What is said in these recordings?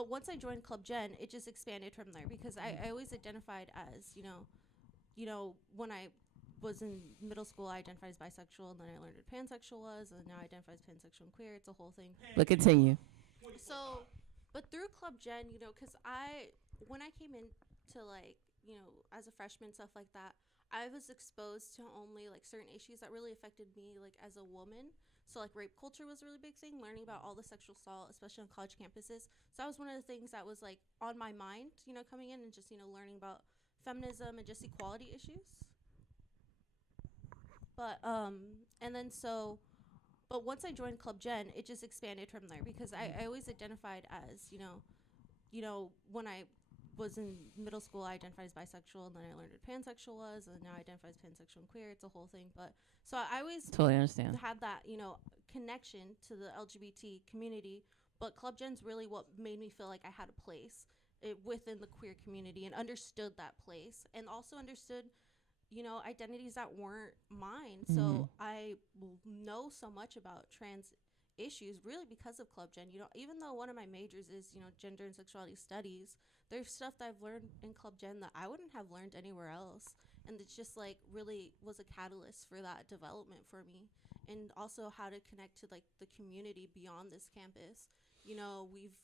but once I joined Club Gen, it just expanded from there because I always identified as, when I was in middle school, I identified as bisexual, and then I learned what pansexual was, and now I identify as pansexual and queer. It's a whole thing. But continue. So, but through Club Gen, because when I came into as a freshman, stuff like that, I was exposed to only like certain issues that really affected me, like as a woman. So like rape culture was a really big thing, learning about all the sexual assault, especially on college campuses. So that was one of the things that was like on my mind, coming in and just, learning about feminism and just equality issues. But and then so but once I joined Club Gen, it just expanded from there because I always identified as, when I was in middle school, I identified as bisexual, and then I learned what pansexual was, and now I identify as pansexual and queer. It's a whole thing. But so I always Totally understand. had that, connection to the LGBT community. But Club Gen's really what made me feel like I had a place within the queer community and understood that place and also understood identities that weren't mine. Mm-hmm. So I know so much about trans issues really because of Club Gen. Even though one of my majors is, gender and sexuality studies, there's stuff that I've learned in Club Gen that I wouldn't have learned anywhere else. And it's just like really was a catalyst for that development for me. And also how to connect to like the community beyond this campus. We've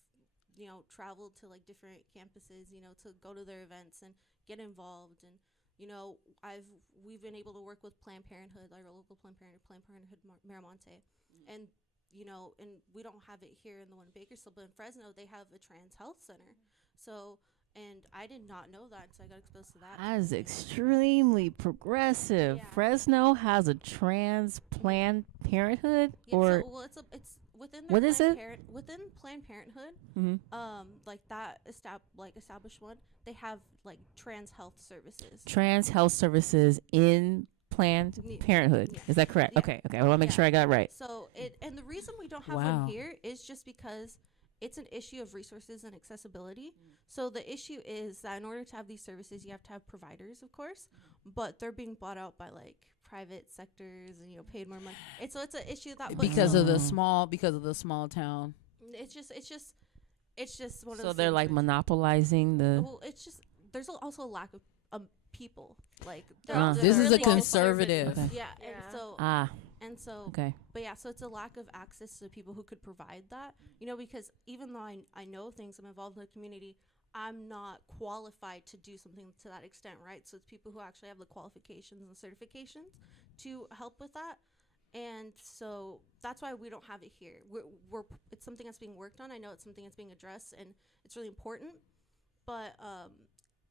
traveled to like different campuses, to go to their events and get involved. And we've been able to work with Planned Parenthood, our local Planned Parenthood Miramonte, and and we don't have it here in the one in Bakersfield, but in Fresno they have a trans health center. So, and I did not know that, so I got exposed to that. That is extremely progressive. Yeah. Fresno has a trans Planned Parenthood, Yeah, or so, well, it's within what is it? Within Planned Parenthood, like that established one, they have like trans health services. Trans health services in Planned Parenthood. Yeah. Is that correct? Yeah. Okay. I want to make sure I got it right. So and the reason we don't have Wow. one here is just because it's an issue of resources and accessibility. So the issue is that in order to have these services, you have to have providers, of course, but they're being bought out by like private sectors and paid more money. It's an issue that because of the small town. It's just one of So those they're things like where monopolizing the. well, it's just there's also a lack of people. Like This is really a conservative. Okay. Yeah, and so Okay. But yeah, so it's a lack of access to people who could provide that. Because even though I know things, I'm involved in the community, I'm not qualified to do something to that extent, right? So it's people who actually have the qualifications and certifications to help with that. And so that's why we don't have it here. It's something that's being worked on. I know it's something that's being addressed, and it's really important. But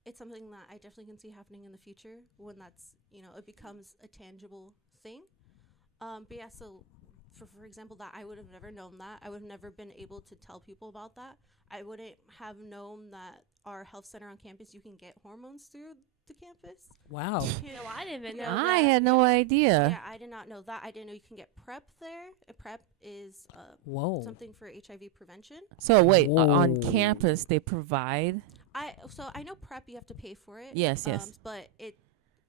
it's something that I definitely can see happening in the future when that's it becomes a tangible thing. But yeah, so for example, that I would have never known that. I would have never been able to tell people about that. I wouldn't have known that our health center on campus, you can get hormones through the campus. Wow. No, I didn't even know I that. had no idea. Yeah, I did not know that. I didn't know you can get PrEP there. PrEP is Whoa. something for HIV prevention. So wait, on Whoa. campus they provide. So I know PrEP, you have to pay for it. Yes. But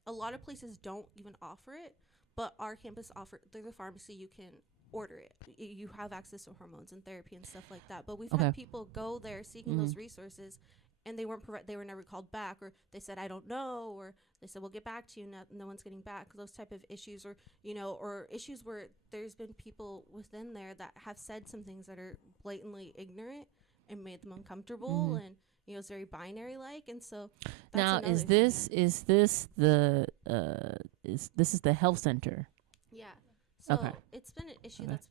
a lot of places don't even offer it. But our campus there's a pharmacy, you can order it. You have access to hormones and therapy and stuff like that. But we've had people go there seeking those resources, and they were never called back, or they said I don't know, or they said we'll get back to you. No one's getting back. Those type of issues, or or issues where there's been people within there that have said some things that are blatantly ignorant and made them uncomfortable, and it's very binary like. And so that's Now is this the health center? Yeah. So Okay. it's been an issue that's,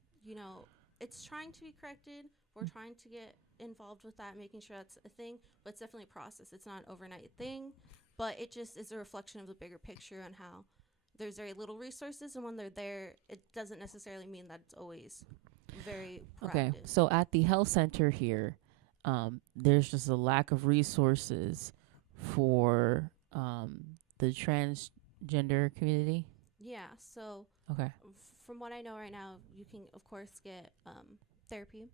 it's trying to be corrected. We're trying to get involved with that, making sure that's a thing, but it's definitely a process. It's not an overnight thing, but it just is a reflection of the bigger picture on how there's very little resources, and when they're there, it doesn't necessarily mean that it's always very proactive. Okay. So at the health center here, there's just a lack of resources for the transgender community. Yeah. So Okay. from what I know right now, you can of course get therapy.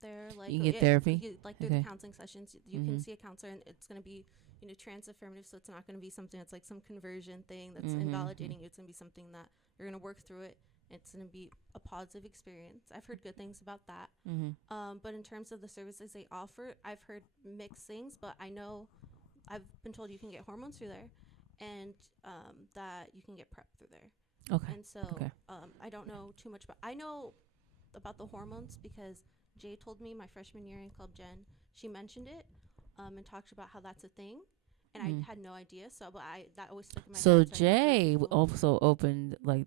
They're like You can get therapy? through Okay. the counseling sessions. You can see a counselor, and it's going to be trans affirmative, so it's not going to be something that's like some conversion thing that's invalidating you. It's going to be something that you're going to work through it, It's going to be a positive experience. I've heard good things about that. But in terms of the services they offer, I've heard mixed things, but I know I've been told you can get hormones through there, and that you can get PrEP through there. Okay. And so I don't know too much, but I know about the hormones because Jay told me my freshman year in Club Gen. She mentioned it and talked about how that's a thing. And I had no idea, but that always stuck in my head. So Jay also opened like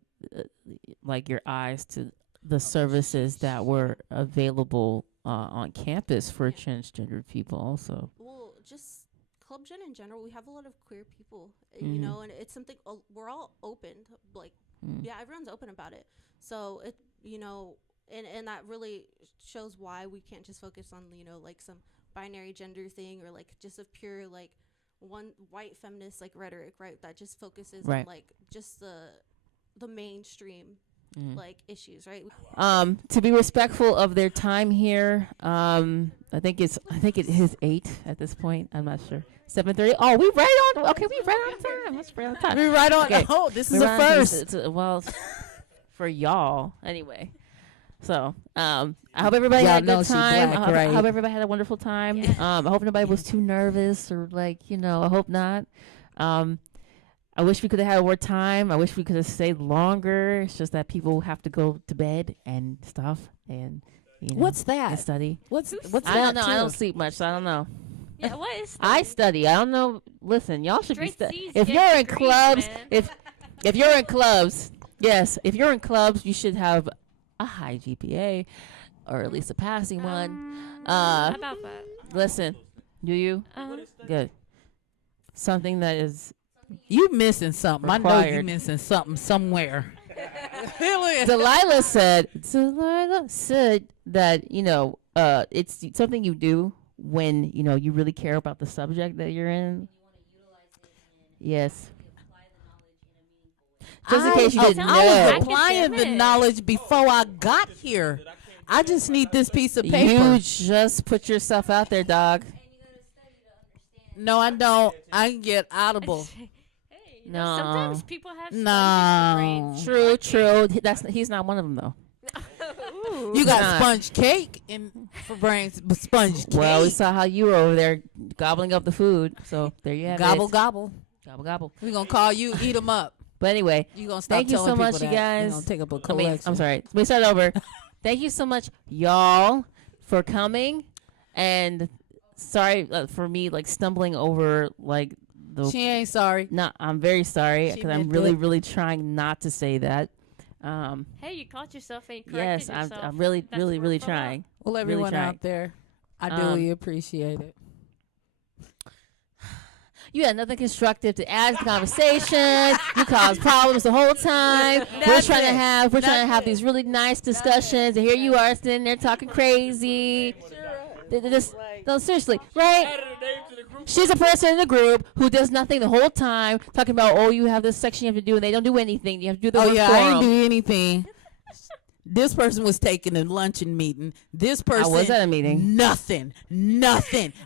your eyes to the services that were available on campus for transgender people also. Well, just Club Gen in general, we have a lot of queer people, you know, and it's something we're all open, everyone's open about it. So it, you know, and that really shows why we can't just focus on, you know, like some binary gender thing or like just a pure like one white feminist like rhetoric, right? That just focuses on like just the mainstream like issues, right? To be respectful of their time here, I think it is 8 at this point. I'm not sure. 7:30. Oh, we right on. Okay, we right on time. Let's right on time. We right on. Okay. Oh, this is the first. Well, for y'all anyway. So, I hope everybody had a good time. I hope everybody had a wonderful time. I hope nobody was too nervous or like, you know, I hope not. I wish we could have had more time. I wish we could have stayed longer. It's just that people have to go to bed and stuff and, you know. What's that? And study. What's I that? don't know. Too? I don't sleep much, so I don't know. Yeah, what is I study. I don't know. Listen, y'all should be Straight C's if get you're in degrees, clubs, man. if you're in clubs, yes, if you're in clubs, you should have a high GPA or at least a passing one. How about that? Listen, do you? Good. Something that is You missing something. I know you required. missing something somewhere. Delilah said that, you know, it's something you do when, you know, you really care about the subject that you're in. Yes. Just in case you didn't I was know. applying the Academic. knowledge before I got here. I just need this piece of paper. You just put yourself out there, dog. No, I don't. I can get audible. Hey, you No. know, sometimes people have No. sponges True. He's not one of them though. for brains. You got Nah. sponge cake for brains, but sponge cake. Well, we saw how you were over there gobbling up the food. So there you have gobble it. gobble. Gobble gobble. We're gonna call you. Eat them up. But anyway, You gonna stop thank you telling so people much, you that. guys. You're gonna take up a I collection. mean, I'm sorry. We start over. Thank you so much, y'all, for coming. And sorry for me like stumbling over like the. She ain't sorry. No, I'm very sorry She because I'm meant really, it. really trying not to say that. Hey, you caught yourself and you Yes, corrected yourself. I'm really, That's really, what really it's all about. trying. Well, everyone trying. out there, I duly appreciate it. You had nothing constructive to add to the conversation. You caused problems the whole time. We're trying to have these really nice discussions, and here you are sitting there talking crazy. No, seriously, right? She's a person in the group who does nothing the whole time, talking about, oh, you have this section you have to do, and they don't do anything. You have to do the Oh work yeah, for I didn't 'em. do anything. This person was taking a luncheon meeting. This person was at a meeting. Nothing.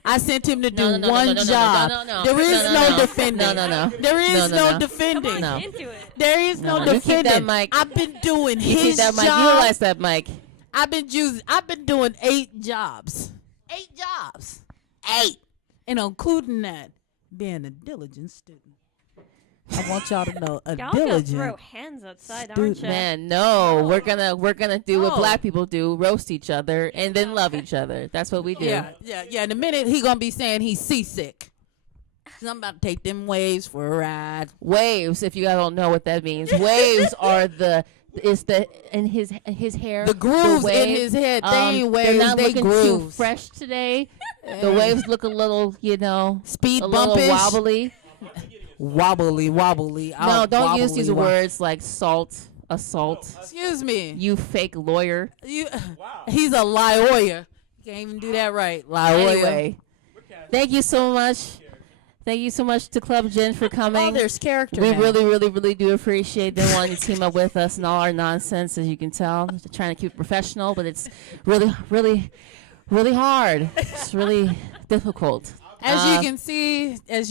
I sent him to do No, one job. no. There is no defending. No. There is no no. defending. No. Into it. There is no No, you keep that defending. mic. I've been doing You keep his that mic. job. Utilize that mic. I've been doing 8 jobs. 8 jobs. 8. And including that, being a diligent student. I want y'all to know a Y'all gonna diligent. throw hands outside, Dude, aren't you? Man, no, we're gonna do what No. black people do: roast each other and then love each other. That's what we do. Yeah. In a minute, he gonna be saying he's seasick. 'Cause I'm about to take them waves for a ride. Waves, if you guys don't know what that means, waves are in his hair. The grooves in wave. his head, they ain't waves, They're not they looking grooves. too fresh today. The waves look a little, Speed a little bumpish. wobbly. Wobbly. No, don't use these words like assault. Excuse me. You fake lawyer. He's a lawyer. You can't even do that right. Lawyer. Anyway, thank you so much. Thank you so much to Club Gen for coming. Oh, there's character. We now. really, really, really do appreciate them wanting to team up with us and all our nonsense, as you can tell. We're trying to keep it professional, but it's really, really, really hard. It's really difficult. As you can see, It's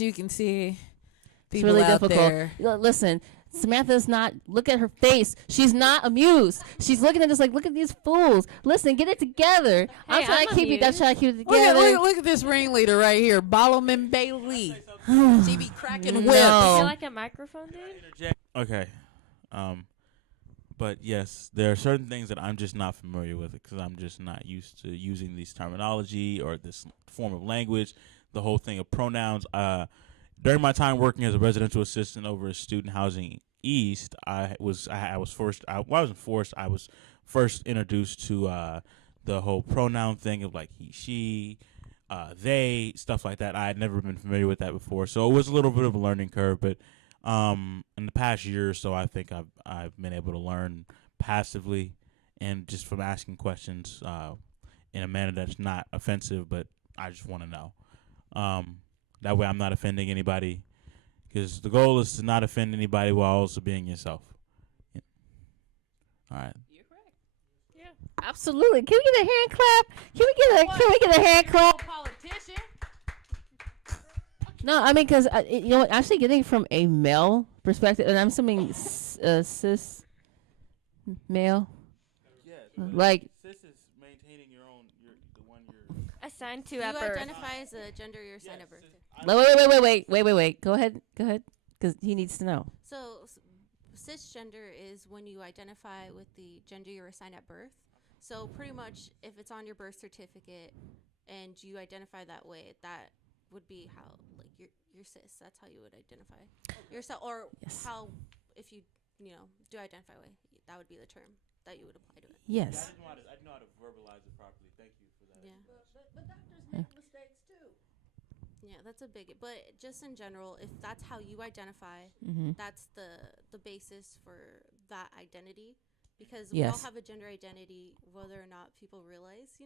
people really out difficult. there. Listen, Samantha's not. Look at her face. She's not amused. She's looking at us like, look at these fools. Listen, get it together. I'm trying to keep it. I'm trying to keep it together. Look at this ringleader right here, Ballman Bailey. She be cracking whips. No. Is it like a microphone, dude? Okay. But yes, there are certain things that I'm just not familiar with because I'm just not used to using these terminology or this form of language. The whole thing of pronouns. During my time working as a residential assistant over at Student Housing East, I was first introduced to the whole pronoun thing of like he, she, they, stuff like that. I had never been familiar with that before, so it was a little bit of a learning curve. But in the past year or so, I think I've been able to learn passively and just from asking questions in a manner that's not offensive, but I just want to know. That way I'm not offending anybody, because the goal is to not offend anybody while also being yourself. Yeah. All right. You're correct. Yeah. Absolutely. Can we get a hand clap? Can we get a hand clap? Politician. No, I mean, because you know, actually getting from a male perspective, and I'm assuming cis male, like cis is maintaining your own, the one you're Assigned to You at birth. identify as a gender you're assigned at birth. wait. Go ahead, because he needs to know. So cisgender is when you identify with the gender you're assigned at birth. So pretty much if it's on your birth certificate and you identify that way, that would be how, like, you're cis. That's how you would identify yourself. Or Yes. how, if you do identify way, that would be the term that you would apply to it. Yes. I didn't know how to verbalize it properly. Thank you for that. Yeah. But doctors make mistakes too. Yeah, that's a big. But just in general, if that's how you identify, Mm-hmm. that's the basis for that identity. Because we Yes. all have a gender identity, whether or not people realize.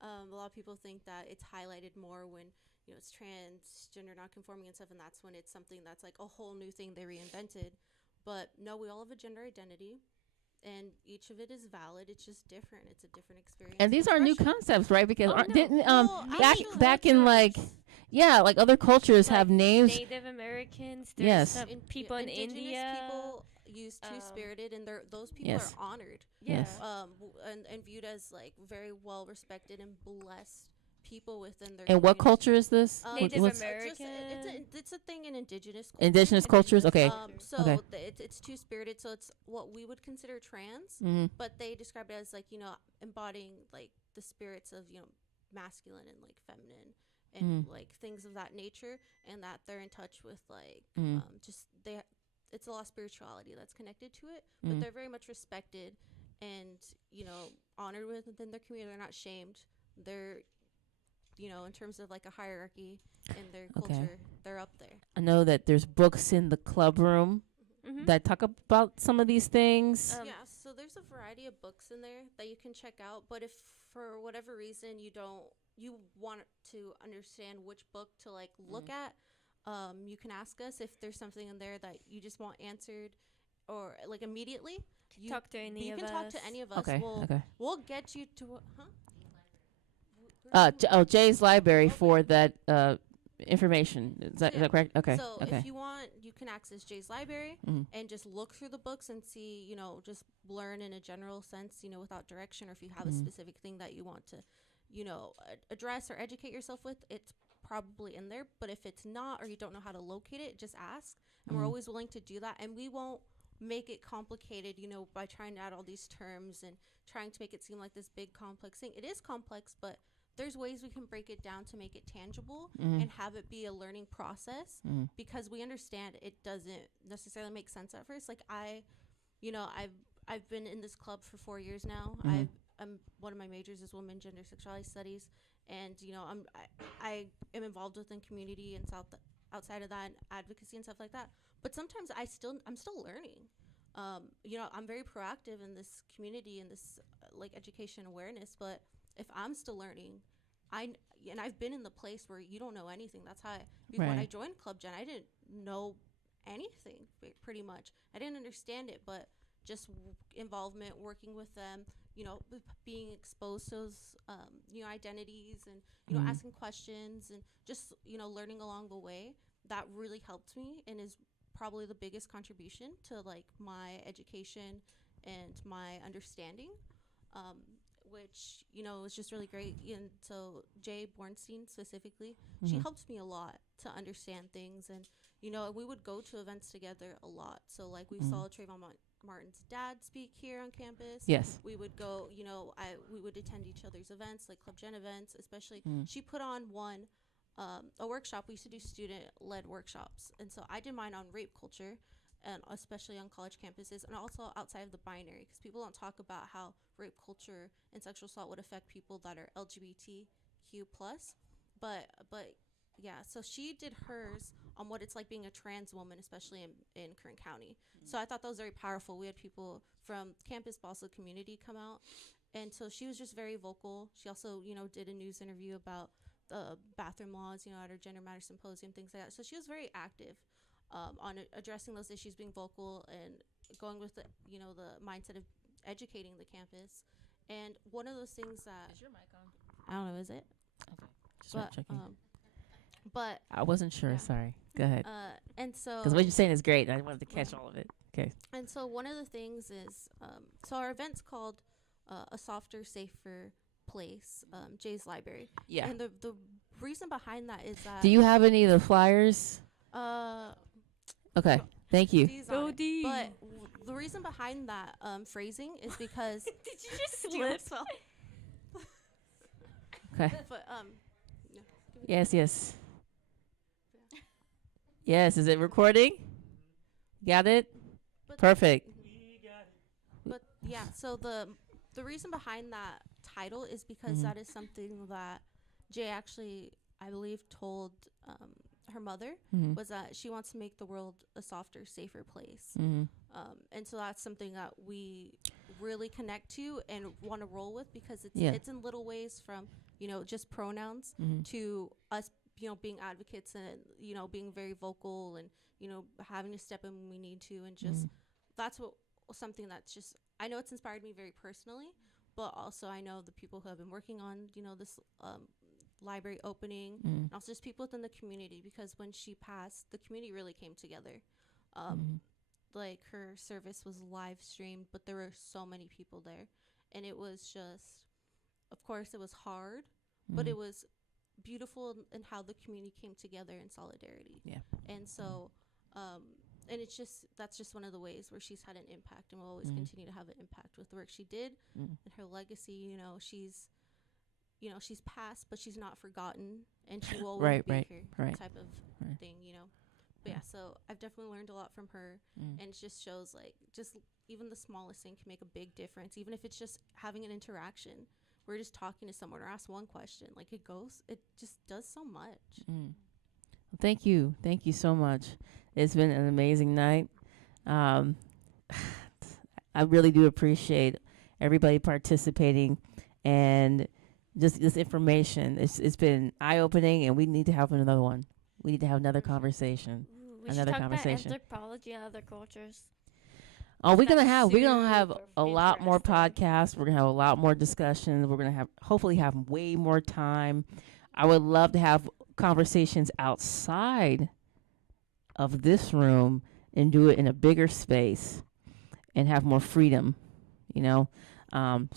A lot of people think that it's highlighted more when it's transgender, non-conforming, and stuff, and that's when it's something that's like a whole new thing they reinvented. But no, we all have a gender identity, and each of it is valid. It's just different. It's a different experience. And these are new expression. concepts, right? Because Oh, no. didn't Well, back actually, in like like other cultures Like have names. Native Americans. There's Yes. some people in Indigenous India. people use two-spirited, and those people Yes. are honored. Yeah. Yes. And viewed as like very well respected and blessed people within their. And what community. culture is this? Native What's American. It's a thing in indigenous. indigenous cultures? Okay. So Okay. It's two-spirited, so it's what we would consider trans, Mm-hmm. but they describe it as like embodying like the spirits of masculine and like feminine and like things of that nature, and that they're in touch with like just it's a lot of spirituality that's connected to it, but they're very much respected and honored within their community. They're not shamed. They're in terms of like a hierarchy in their culture, they're up there. I know that there's books in the club room Mhm. that talk about some of these things. Yeah, so there's a variety of books in there that you can check out, but if for whatever reason you want to understand which book to like look at, you can ask us if there's something in there that you just want answered or like immediately. You Talk to any you of can us. talk to any of us. Okay. Okay. We'll get you to Jay's library for that information. Is that correct? Okay. So Okay. if you want, you can access Jay's library Mhm. and just look through the books and see, just learn in a general sense, without direction, or if you have a specific thing that you want to, address or educate yourself with, it's probably in there. But if it's not, or you don't know how to locate it, just ask. And we're always willing to do that. And we won't make it complicated, by trying to add all these terms and trying to make it seem like this big complex thing. It is complex, but there's ways we can break it down to make it tangible and have it be a learning process, because we understand it doesn't necessarily make sense at first. Like I've been in this club for 4 years now. I'm one of my majors is women, gender, sexuality studies, and I am involved within community and outside of that, and advocacy and stuff like that. But sometimes I'm still learning. I'm very proactive in this community and this like education awareness, but if I'm still learning, I've been in the place where you don't know anything. That's how when I Right. joined Club Gen, I didn't know anything pretty much. I didn't understand it, but just involvement, working with them, being exposed to those, identities, and asking questions, and just learning along the way. That really helped me and is probably the biggest contribution to like my education and my understanding, which was just really great. And so Jay Bornstein specifically, she helped me a lot to understand things, and we would go to events together a lot. So like we saw Trayvon Martin's dad speak here on campus. Yes. We would go, we would attend each other's events, like Club Gen events, especially. She put on a workshop. We used to do student-led workshops. And so I did mine on rape culture, and especially on college campuses, and also outside of the binary, because people don't talk about how rape culture and sexual assault would affect people that are LGBTQ+. But yeah, so she did hers on what it's like being a trans woman, especially in Kern County. So I thought that was very powerful. We had people from campus, but also community come out. And so she was just very vocal. She also, did a news interview about the bathroom laws, at her Gender Matters Symposium, things like that. So she was very active on addressing those issues, being vocal, and going with the mindset of educating the campus. And one of those things that... Is your mic on? I don't know, is it? Okay. Just checking. But I wasn't sure. yeah. Sorry. Go ahead. And so... Because what you're saying is great. I wanted to catch all of it. Okay. And so one of the things is... so our event's called A Softer, Safer Place, Jay's Library. Yeah. And the reason behind that is that... Do you have any of the flyers? Okay. Thank you. Go D. But the reason behind that phrasing is because... Did you just slip? Okay. But, Yes. Yes. Is it recording? Got it? But Perfect. But yeah, so the reason behind that title is because that is something that Jay actually, I believe, told her mother, was that she wants to make the world a softer, safer place. And so that's something that we really connect to and want to roll with, because it's in little ways, from just pronouns to us being advocates, and being very vocal, and having to step in when we need to, and just that's something that's just, I know it's inspired me very personally, but also I know the people who have been working on this library opening, and also just people within the community, because when she passed, the community really came together. Like, her service was live streamed, but there were so many people there, and it was just, of course it was hard, but it was beautiful in how the community came together in solidarity. And so and that's just one of the ways where she's had an impact, and will always continue to have an impact with the work she did, and her legacy. She's passed, but she's not forgotten, and she will always be here, type of thing. But yeah, so I've definitely learned a lot from her, and it just shows, like, just even the smallest thing can make a big difference, even if it's just having an interaction. We're just talking to someone or ask one question. Like, it just does so much. Thank you so much. It's been an amazing night. I really do appreciate everybody participating, and just this information. It's been eye-opening, and we need to have another one. We need to have another conversation. We should talk about anthropology and other cultures. Oh, we're gonna have super a lot more interesting. podcasts. We're gonna have a lot more discussions. We're gonna hopefully have way more time. I would love to have conversations outside of this room and do it in a bigger space and have more freedom. So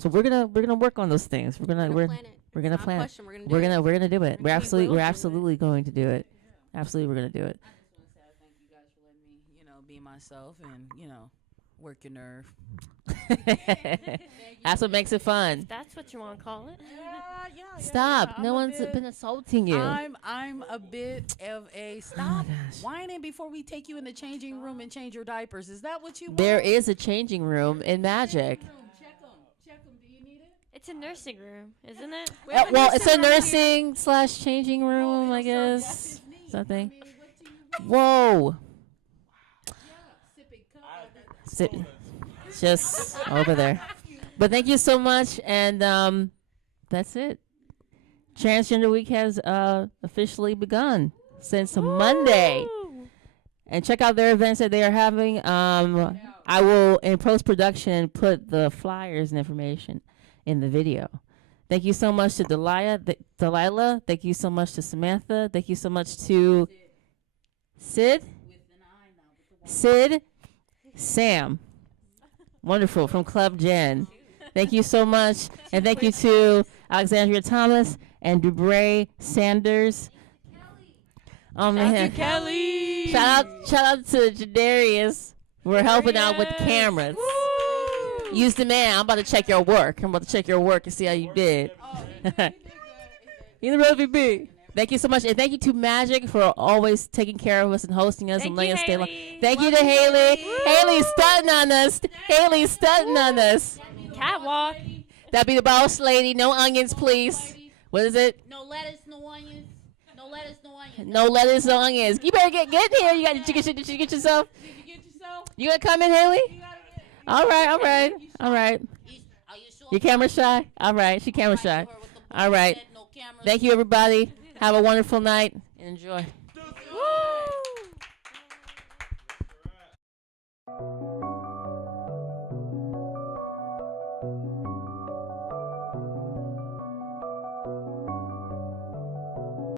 we're gonna work on those things. We're gonna plan it. We're gonna do it. We're absolutely going to do it. Absolutely, we're gonna do it. I just want to say I thank you guys for letting me, be myself and, work your nerve. That's what makes it fun. That's what you want to call it. Stop. I'm No a one's bit- been assaulting you. I'm a bit of a stop gosh. whining before we take you in the changing room and change your diapers. Is that what you want? There is a changing room in Magic. Check them. Do you need it? It's a nursing room, isn't it? Well, it's a nursing / changing room, I guess. Something. Whoa. Sit just over there. But thank you so much, and that's it. Transgender Week has officially begun since Monday. And check out their events that they are having. I will, in post-production, put the flyers and information in the video. Thank you so much to Delilah. Thank you so much to Samantha. Thank you so much to Sid. Sid, Sam. Wonderful, from Club Gen. Thank you so much. And thank you to Alexandria Thomas and Dubray Sanders. Oh, man. Kelly. Shout out to Jadarius. We're helping out with the cameras. Use the man. I'm about to check your work. I'm about to check your work and see how you did. You the really big. Thank you so much. And thank you to Magic for always taking care of us and hosting us and letting us stay long. Thank you to Haley. Haley's stunting on us. Haley's stunting on us. Catwalk. That be the boss lady. No onions, please. What is it? No lettuce, no onions. No lettuce, no onions. No lettuce, no onions. You better get in here. You got your chicken shit. Did you get yourself? Did you get yourself? You gonna come in, Haley? All right. Are you sure? Your camera shy? All right. She camera shy. All right. Thank you, everybody. Have a wonderful night and enjoy.